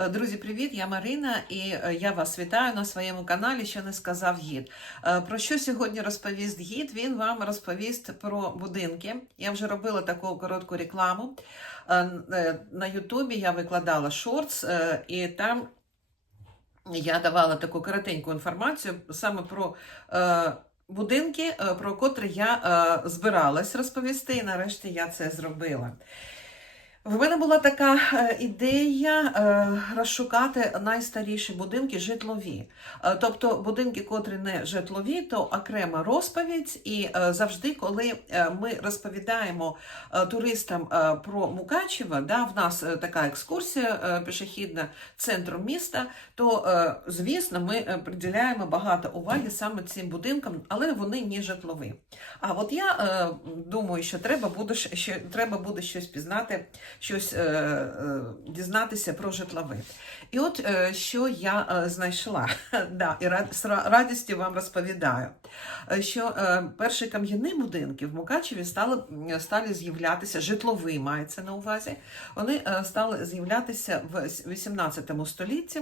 Е, Друзі, привіт! Я Марина і е, я вас вітаю на своєму каналі, що не сказав гід. Е, Про що сьогодні розповість гід? Він вам розповість про будинки. Я вже робила таку коротку рекламу. На Ютубі я викладала шортс, і там я давала таку коротеньку інформацію саме про. Будинки, про котрі я е, збиралась розповісти, і нарешті я це зробила. В мене була така е, ідея е, розшукати найстаріші будинки житлові. Е, тобто будинки, котрі не житлові, то окрема розповідь. І завжди, коли ми розповідаємо туристам про Мукачево, да, в нас така екскурсія пішохідна центром міста, то звісно ми приділяємо багато уваги саме цим будинкам, але вони не житлові. А от я думаю, що треба буде щ- що треба буде щось пізнати, щось е, е, дізнатися про житловид. І от е, що я знайшла, да, і з радістю вам розповідаю, що перші кам'яні будинки в Мукачеві стали, стали з'являтися, житлові мається на увазі, вони стали з'являтися в 18 столітті.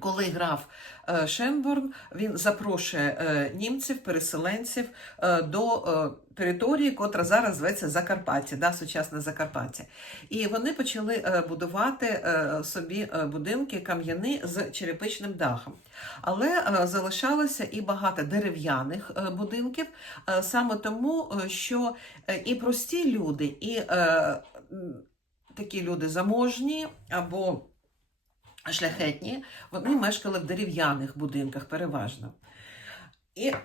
Коли грав е, Шенборн, він запрошує е, німців, переселенців е, до території, котра зараз зветься Закарпаття, да, сучасне Закарпаття. І вони почали будувати собі будинки кам'яні з черепичним дахом. Але залишалося і багато дерев'яних будинків, саме тому, що і прості люди, і такі люди заможні або шляхетні, вони мешкали в дерев'яних будинках переважно. І е,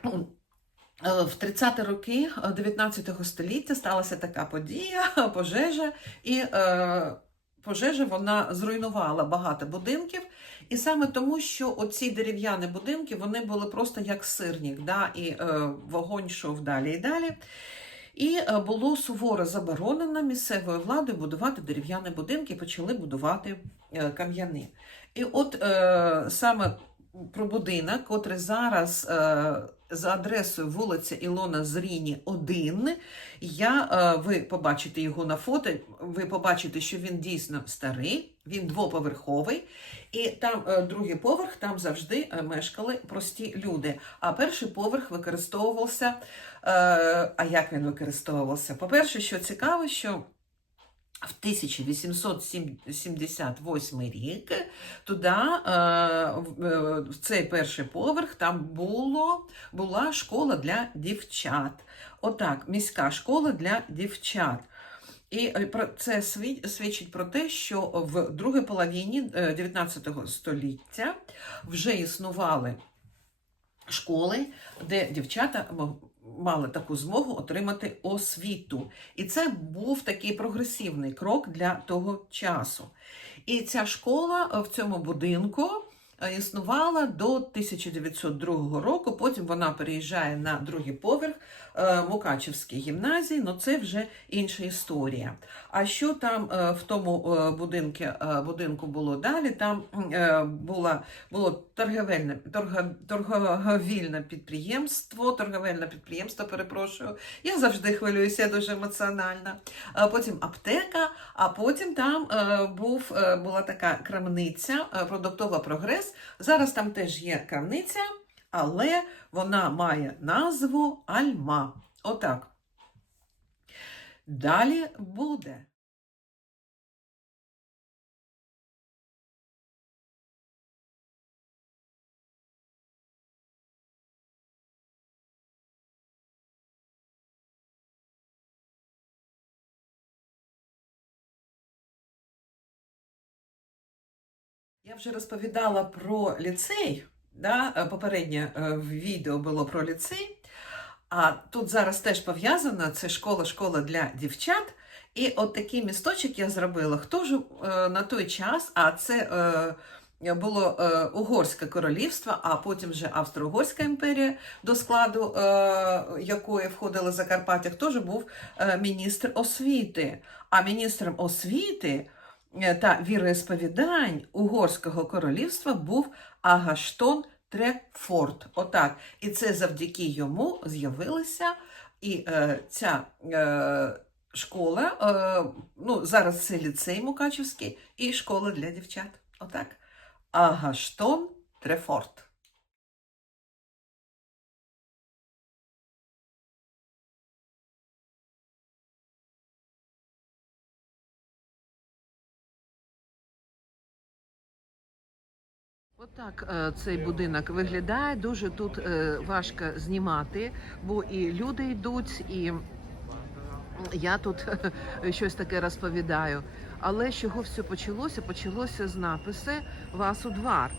в 30-ті роки е, 19 століття сталася така подія, пожежа, і е, пожежа вона зруйнувала багато будинків. І саме тому, що оці дерев'яні будинки вони були просто як сирник, да, і е, вогонь йшов далі і далі. І е, було суворо заборонено місцевою владою будувати дерев'яні будинки, почали будувати кам'яни. І от е, саме про будинок, котрий зараз е, за адресою вулиця Ілона Зріні 1, я, е, ви побачите його на фото, ви побачите, що він дійсно старий, він двоповерховий, і там е, другий поверх, там завжди е, мешкали прості люди. А перший поверх використовувався. Е, а як він використовувався? По-перше, що цікаво, що в 1878 рік туди, е, в е, цей перший поверх, там було, була школа для дівчат. Отак, міська школа для дівчат. І е, про це свідчить про те, що в другій половині е, 19 століття вже існували школи, де дівчата мали таку змогу отримати освіту. І це був такий прогресивний крок для того часу. І ця школа в цьому будинку існувала до 1902 року. Потім вона переїжджає на другий поверх е, Мукачевській гімназії, але це вже інша історія. А що там е, в тому е, будинку, е, будинку було далі? Там е, була, було торговельне, торговельне підприємство, торговельне підприємство, перепрошую. Я завжди хвилююся, дуже емоціональна. Потім аптека, а потім там е, був, е, була така крамниця, е, продуктова прогрес. Зараз там теж є крамниця, але вона має назву Альма. Отак. Далі буде. Я вже розповідала про ліцей. Да? е, Попереднє е, відео було про ліцей. А тут зараз теж пов'язано, це школа-школа для дівчат. І от такий місточок я зробила. Хто ж е, на той час, а це було Угорське королівство, а потім вже Австро-Угорська імперія, до складу якої входила Закарпаття, хто ж був міністр освіти. А міністром освіти та віроісповідань Угорського королівства був Агаштон Трефорт. Отак. І це завдяки йому з'явилася і е, ця е, школа, е, ну, зараз це ліцей Мукачівський, і школа для дівчат. Отак. Агаштон Трефорт. Отак е, цей будинок виглядає. Дуже тут е, важко знімати, бо і люди йдуть, і я тут щось таке розповідаю. Але з чого все почалося? Почалося з написи Васу Двар.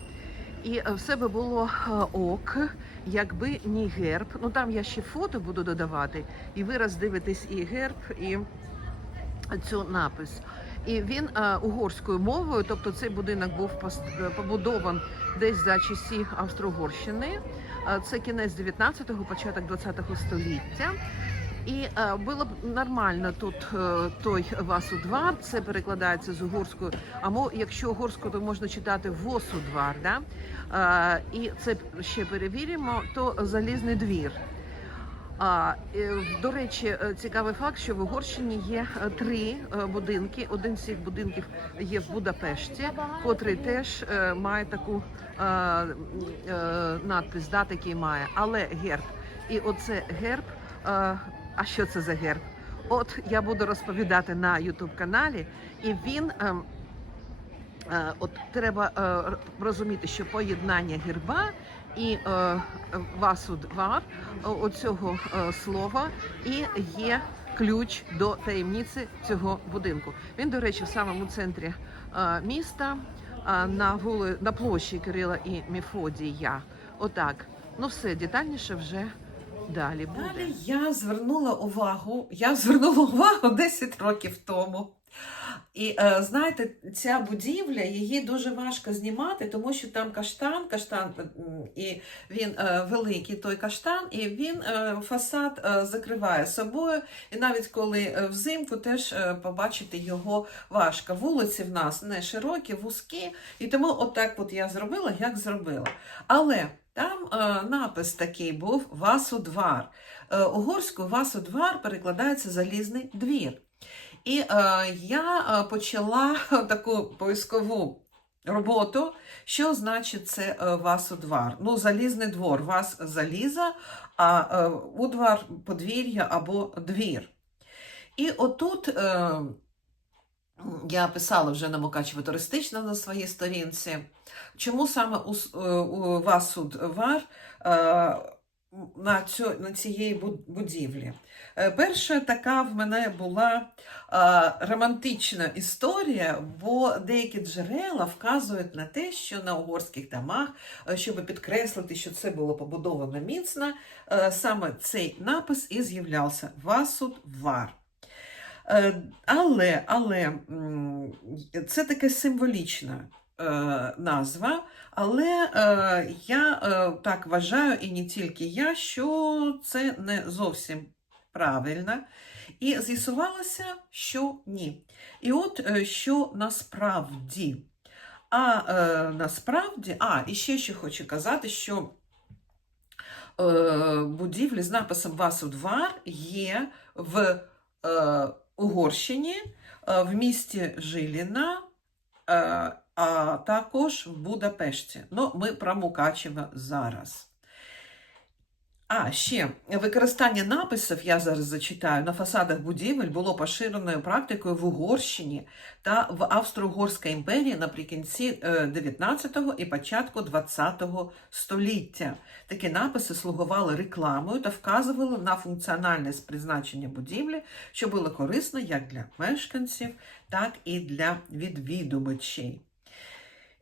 І все би було е, ок, якби не герб. Ну там я ще фото буду додавати, і ви роздивитесь і герб, і цю напис. І він е, угорською мовою, тобто цей будинок був е, десь за часів Австро-Угорщини. Е, Це кінець 19-го, початок 20-го століття. І е, було б нормально тут е, той Васудвар, це перекладається з угорською. А мо, якщо угорською, то можна читати Восудвар. Да? Е, і це ще перевіримо, то залізний двір. А, е, до речі, е, цікавий факт, що в Угорщині є е, три будинки. Один з цих будинків є в Будапешті, котрий теж має таку надпис, да, такий має, але герб. І оце герб. А що це за герб? От я буду розповідати на Ютуб каналі, і він. От треба розуміти, що поєднання герба і е, васудвар е, оцього е, слова і є ключ до таємниці цього будинку. Він, до речі, в самому центрі міста на вули на площі Кирила і Мефодія. Отак. Ну все детальніше вже далі буде. Далі я звернула увагу. Я звернула увагу 10 років тому. І е, знаєте, ця будівля її дуже важко знімати, тому що там каштан, каштан і він е, великий той каштан, і він е, фасад е, закриває собою. І навіть коли е, взимку теж е, побачити його важко. Вулиці в нас не широкі, вузькі, і тому отак от я зробила, як зробила. Але там е, напис такий був Васудвар. Е, угорською Васудвар перекладається залізний двір. І е, я е, почала таку поискову роботу, що значить це е, Васудвар. Ну, залізний двор, вас заліза, а е, удвар подвір'я або двір. І отут е, я писала вже на Мукачево туристично на своїй сторінці, чому саме у, е, у Васудвар е, на, цю, на цієї будівлі. Е, Перша така в мене була е, романтична історія, бо деякі джерела вказують на те, що на угорських домах, е, щоб підкреслити, що це було побудовано міцно, е, саме цей напис і з'являвся Васудвар. Е, Але, але це таке символічна е, назва, але е, я е, так вважаю, і не тільки я, що це не зовсім правильно. І з'ясувалося, що ні. І от е, що насправді. А е, насправді, а, і ще що хочу казати, що е, будівлі з написом Васудвар є в е, Угорщині, е, в місті Жиліна, е, а також в Будапешті. Ну, ми про Мукачево зараз. А, ще використання написів, я зараз зачитаю, на фасадах будівель було поширеною практикою в Угорщині та в Австро-Угорській імперії наприкінці е, 19-го і початку 20-го століття. Такі написи слугували рекламою та вказували на функціональне призначення будівлі, що було корисно як для мешканців, так і для відвідувачів.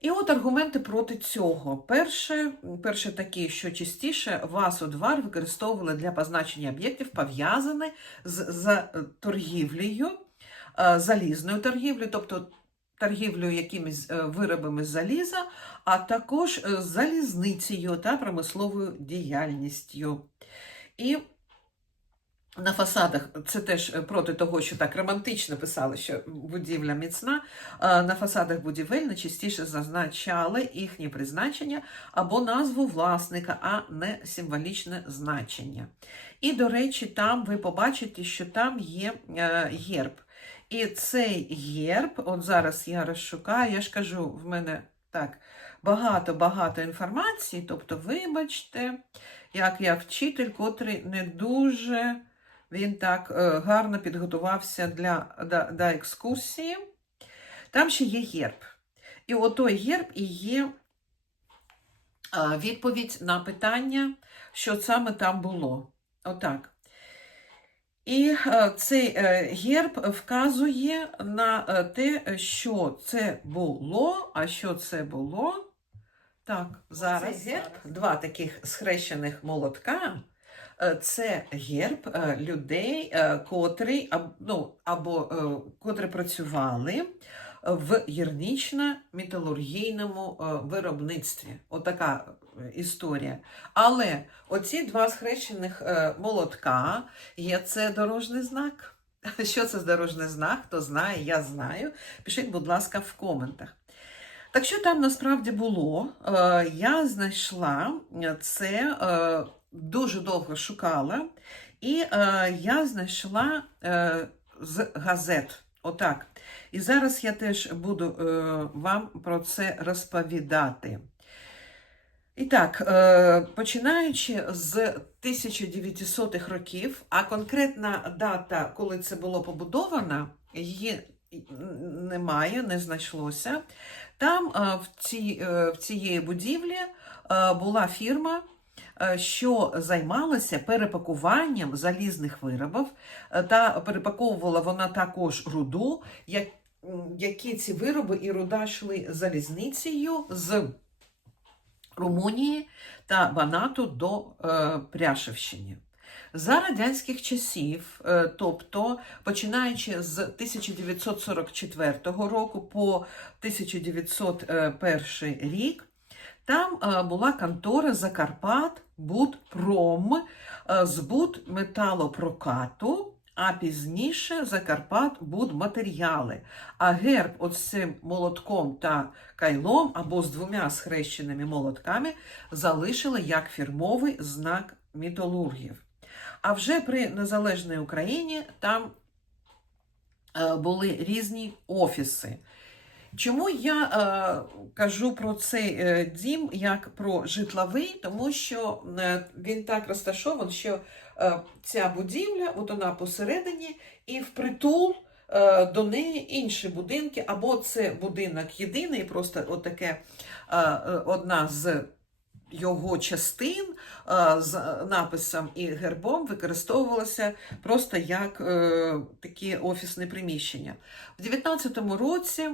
І от аргументи проти цього. Перше, перше такі, що частіше Васудвар використовували для позначення об'єктів, пов'язаних з, з е, торгівлею, е, залізною торгівлею, тобто торгівлею якимись е, виробами заліза, а також залізницею та промисловою діяльністю. І На фасадах це теж е, проти того, що так романтично писали, що будівля міцна. На фасадах будівель найчастіше зазначали їхнє призначення або назву власника, а не символічне значення. І, до речі, там ви побачите, що там є е, герб. І цей герб, от зараз я розшукаю, я ж кажу, в мене так багато-багато інформації, тобто, вибачте, як я вчитель, котрий не дуже він так е, гарно підготувався для, до, до екскурсії. Там ще є герб. І отой герб і є відповідь на питання, що саме там було. Отак. І е, цей е, герб вказує на те, що це було, а що це було. Так, зараз герб. два таких схрещених молотка. Е, Це герб е, людей, е, котрі, ну, або котрі працювали в гірнично-металургійному е, виробництві. Отака історія. Але оці два схрещених молотка є це дорожній знак. Що це за дорожній знак? Хто знає, я знаю. Пишіть, будь ласка, в коментах. Так що там насправді було? Я знайшла це, дуже довго шукала, і е, я знайшла е, з газет. Отак. І зараз я теж буду е, вам про це розповідати. І так, е, починаючи з 1900-х років, а конкретна дата, коли це було побудовано, її немає, не знайшлося. Там е, в, цій, е, в цієї будівлі е, була фірма, що займалася перепакуванням залізних виробів, е, та перепаковувала вона також руду, які ці вироби і руда йшли залізницею з Румунії та Банату до е, Пряшевщини. За радянських часів, е, тобто починаючи з 1944 року по 1901 рік, там е, була контора Закарпат Будпром, е, збут металопрокату, а пізніше Закарпат Будматеріали. А герб оцим молотком та кайлом або з двома схрещеними молотками залишили як фірмовий знак металургів. А вже при незалежній Україні там е, були різні офіси. Чому я е, кажу про цей е, дім як про житловий? Тому що е, він так розташований, що е, ця будівля, от вона посередині, і впритул е, до неї інші будинки, або це будинок єдиний, просто отаке е, е, одна з його частин з написом і гербом використовувалося просто як такі офісні приміщення. В 19-му році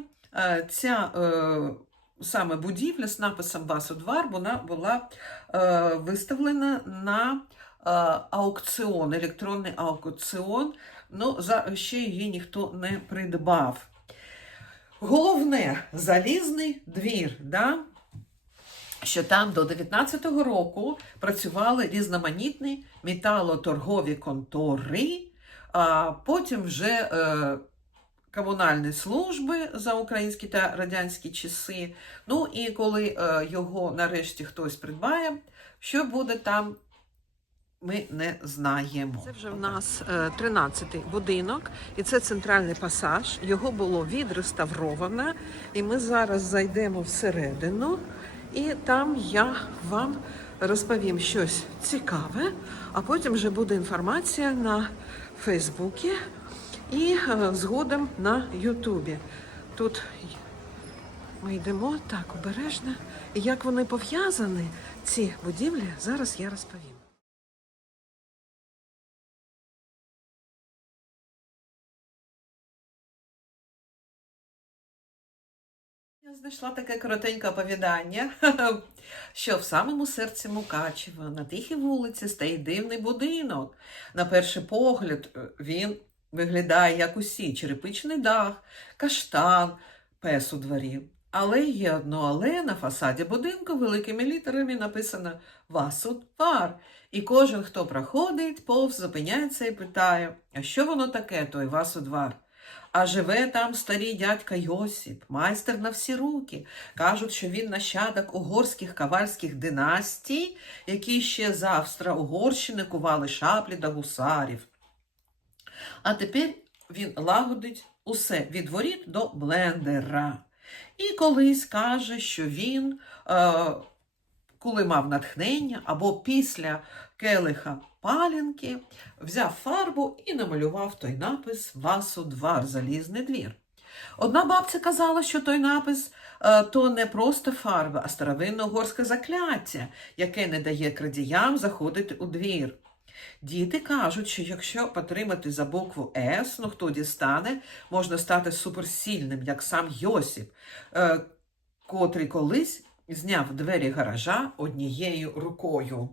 ця е, саме будівля з написом Басудвар вона була е, виставлена на е, аукціон, електронний аукціон. Ну, за, ще її ніхто не придбав. Головне залізний двір. Да? що там до 19-го року працювали різноманітні металоторгові контори, а потім вже е, комунальні служби за українські та радянські часи. Ну і коли е, його нарешті хтось придбає, що буде там, ми не знаємо. Це вже в нас 13-й будинок, і це центральний пасаж. Його було відреставровано, і ми зараз зайдемо всередину. І там я вам розповім щось цікаве, а потім вже буде інформація на Фейсбуці і е, згодом на Ютубі. Тут ми йдемо так обережно. Як вони пов'язані, ці будівлі, зараз я розповім. Я знайшла таке коротеньке оповідання, що в самому серці Мукачева на тихій вулиці стоїть дивний будинок. На перший погляд е, він виглядає як усі черепичний дах, каштан, пес у дворі. Але є одно але на фасаді будинку великими літерами написано Васуд Вар. І кожен, хто проходить, повз зупиняється і питає, а що воно таке, той Васуд Вар? А живе там старий дядька Йосип, майстер на всі руки. Кажуть, що він нащадок угорських кавальських династій, які ще з Австро-Угорщини кували шаблі та гусарів. А тепер він лагодить усе від воріт до блендера. І колись каже, що він, е, коли мав натхнення або після келиха палінки, взяв фарбу і намалював той напис Васу двар, залізний двір. Одна бабця казала, що той напис е, то не просто фарба, а старовинне угорське закляття, яке не дає крадіям заходити у двір. Діти кажуть, що якщо потримати за букву С, ну хто дістане, можна стати суперсильним, як сам Йосип, е, котрий колись зняв двері гаража однією рукою.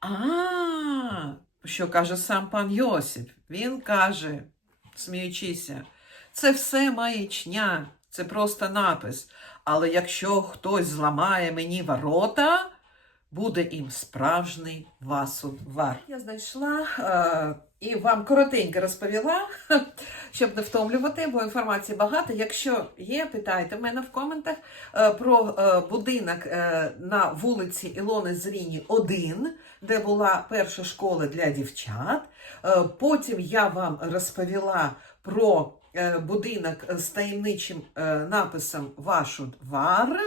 А, що каже сам пан Йосип? Він каже, сміючися, це все маячня, це просто напис. Але якщо хтось зламає мені ворота, буде їм справжній васудвар. Я знайшла е, і вам коротенько розповіла, щоб не втомлювати, бо інформації багато. Якщо є, питайте мене в коментах е, про е, будинок е, на вулиці Ілони Зріні 1, де була перша школа для дівчат. Е, потім я вам розповіла про е, будинок з таємничим е, написом Вашудвар.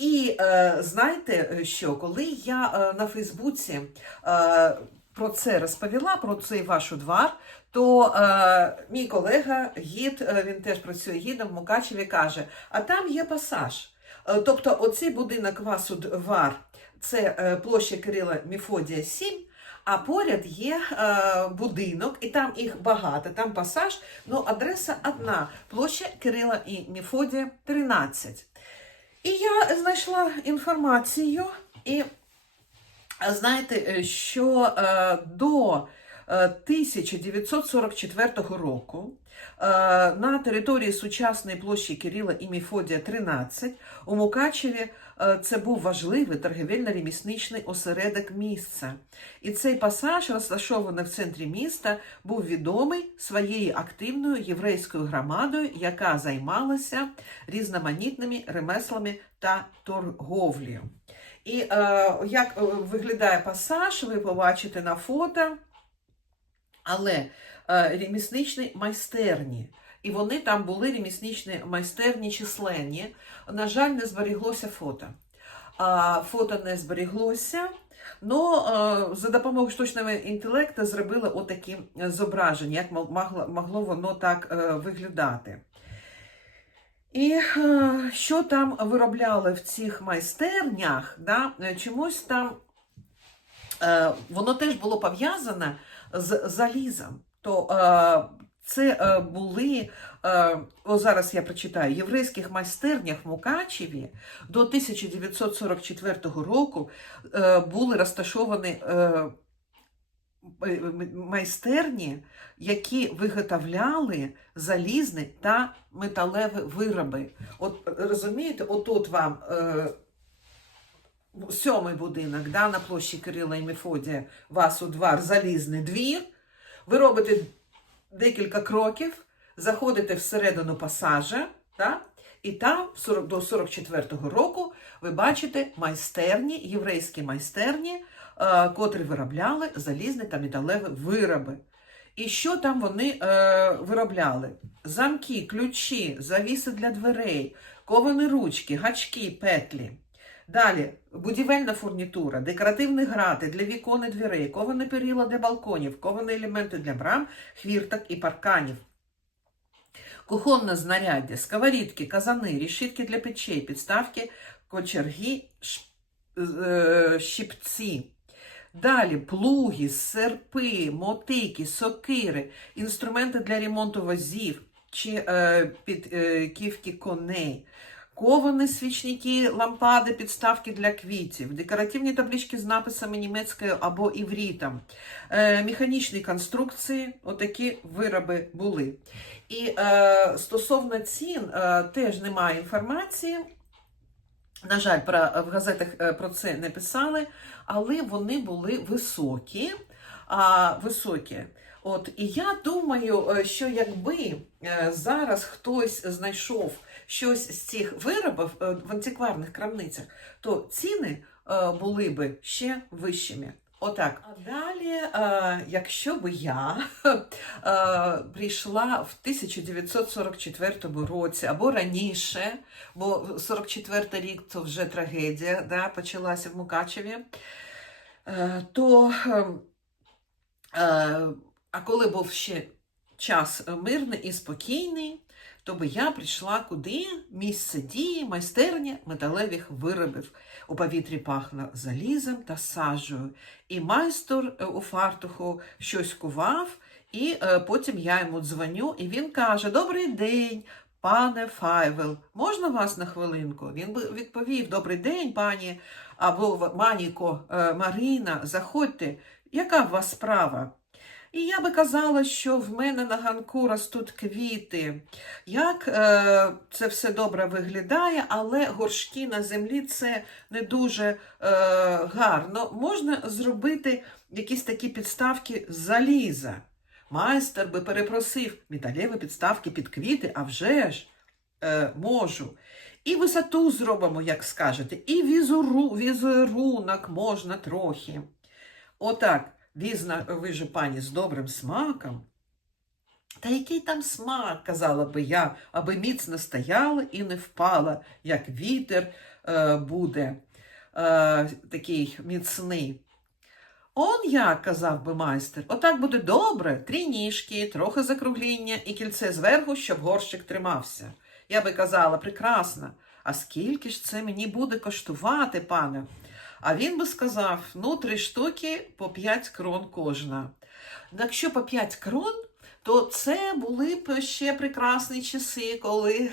І е, знаєте е, що, коли я е, на Фейсбуці е, про це розповіла, про цей ваш двор, то е, мій колега гід, е, він теж працює гідом в Мукачеві, каже: а там є пасаж. Е, тобто, оцей будинок Васудвар, це е, площа Кирила Міфодія 7. А поряд є е, будинок, і там їх багато, там пасаж, ну адреса одна, площа Кирила і Міфодія 13. І я знайшла інформацію, і знаєте, е, що е, до 1944 року е, на території сучасної площі Кирила і Мефодія 13 у Мукачеві е, це був важливий торгівельно-ремісничний осередок місця. І цей пасаж, розташований в центрі міста, був відомий своєю активною єврейською громадою, яка займалася різноманітними ремеслами та торговлею. І е, як е, виглядає пасаж, ви побачите на фото, але е, ремісничні майстерні. І вони там були ремісничні майстерні численні. На жаль, не зберіглося фото. Фото не зберіглося. Ну, е, за допомогою штучного інтелекту зробили отакі зображення, як могло, могло воно так е, виглядати. І що там виробляли в цих майстернях, да, чомусь там воно теж було пов'язане з залізом. То е, це е, були, е, о, зараз я прочитаю, єврейських майстернях в Мукачеві до 1944 року були розташовані майстерні, які виготовляли залізні та металеві вироби. От розумієте, отут вам сьомий будинок да, на площі Кирила і Мефодія, вас у двор залізний двір. Ви робите декілька кроків, заходите всередину пасажа, да, і там до 44-го року ви бачите майстерні, єврейські майстерні, е, котрі виробляли залізні та металеві вироби. І що там вони е, виробляли? Замки, ключі, завіси для дверей, ковані ручки, гачки, петлі. Далі будівельна фурнітура, декоративні грати для вікон і дверей, коване перила для балконів, ковані елементи для брам, хвірток і парканів. Кухонне знаряддя, сковорідки, казани, рішітки для печей, підставки, кочерги, е, щипці. Далі плуги, серпи, мотики, сокири, інструменти для ремонту возів чи е, підківки коней, ковані свічники, лампади, підставки для квітів, декоративні таблички з написами німецькою або іврітом, е, механічні конструкції, отакі вироби були. І е, стосовно цін е, теж немає інформації. На жаль, про, в газетах е, про це не писали, але вони були високі. А, високі. От, і я думаю, е, що якби е, зараз хтось знайшов щось з цих виробів е, в антикварних крамницях, то ціни е, були би ще вищими. Отак. А далі, е, якщо би я прийшла в 1944 році або раніше, бо 44 рік це вже трагедія, да, почалася в Мукачеві, то е, е, а коли був ще час мирний і спокійний, то би я прийшла куди? Місце дії, майстерня металевих виробів. У повітрі пахло залізом та сажею. І майстер е, у фартуху щось кував, і е, потім я йому дзвоню, і він каже: Добрий день, пане Файвел, можна вас на хвилинку? Він відповів: Добрий день, пані або Маніко е, Маріна, заходьте. Яка в вас справа? І я би казала, що в мене на ганку ростуть квіти. Як е, це все добре виглядає, але горшки на землі це не дуже е, гарно. Можна зробити якісь такі підставки з заліза. Майстер би перепросив металеві підставки під квіти, а вже ж е, можу. І висоту зробимо, як скажете, і візуру, візерунок можна трохи. Отак. Візна, ви же пані з добрим смаком. Та який там смак, казала би я, аби міцно стояла і не впала, як вітер е, буде е, такий міцний. Он як, казав би майстер, отак буде добре, три ніжки, трохи закругління і кільце зверху, щоб горщик тримався. Я би казала, прекрасно. А скільки ж це мені буде коштувати, пане? А він би сказав: ну, три штуки по 5 крон кожна. Якщо по 5 крон, то це були б ще прекрасні часи, коли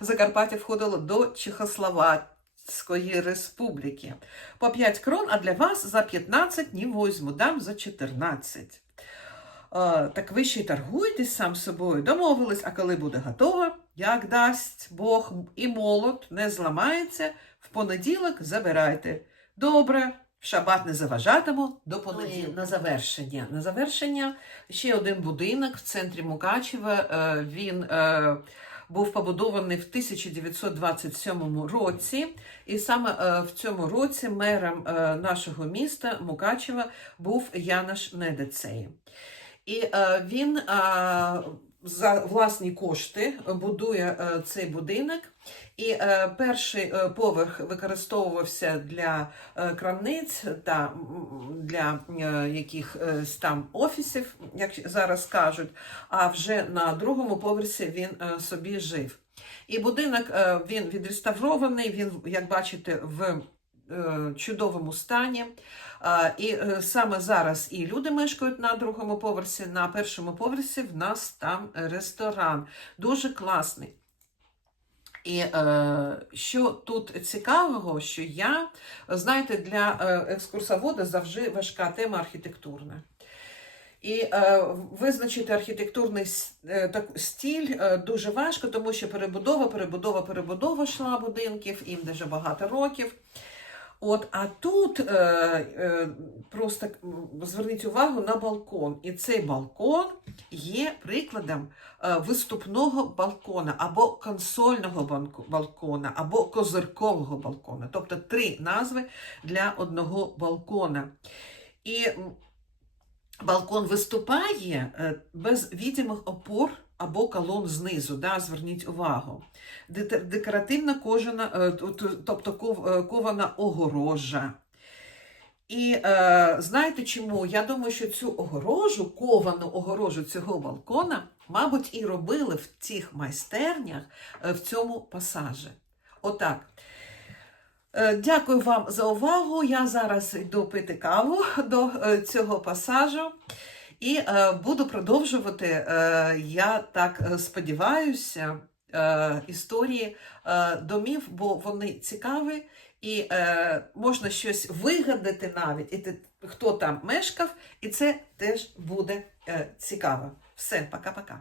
Закарпаття входило до Чехословацької республіки. По 5 крон, а для вас за 15 не возьму, дам за 14. Е, Так ви ще й торгуєтесь сам собою, домовились, а коли буде готово, як дасть Бог і молот не зламається, в понеділок забирайте. Добре, в шабат не заважатиму до понеділка. На завершення. На завершення ще один будинок в центрі Мукачева. Е, Він е, був побудований в 1927 році, і саме е, в цьому році мером нашого міста Мукачева був Янош Недецей. І він за власні кошти будує е, цей будинок. І е, перший е, поверх використовувався для крамниць та для якихось там офісів, як зараз кажуть. А вже на другому поверсі він собі жив. І будинок він відреставрований, він, як бачите, в чудовому стані. І е, саме зараз і люди мешкають на другому поверсі, на першому поверсі в нас там ресторан. Дуже класний. І е, що тут цікавого, що я, знаєте, для е, екскурсовода завжди важка тема архітектурна. І е, визначити архітектурний е, стіль дуже важко, тому що перебудова, перебудова, перебудова йшла будинків, їм дуже багато років. От, а тут е, е, просто зверніть увагу на балкон. І цей балкон є прикладом е, виступного балкона або консольного балкона, або козиркового балкона. Тобто три назви для одного балкона. І балкон виступає е, без відомих опор або колон знизу. Да, зверніть увагу. Декоративна кожана, е, тобто е, кована огорожа. І е, знаєте чому? Я думаю, що цю огорожу, ковану огорожу цього балкона, мабуть, і робили в цих майстернях е, в цьому пасажі. Отак. Е, Дякую вам за увагу. Я зараз йду пити каву до цього пасажу і е, буду продовжувати. е, Я так е, сподіваюся, е, історії е, домів, бо вони цікаві і е, можна щось вигадати навіть, і ти, хто там мешкав, і це теж буде е, цікаво. Все, пока-пока.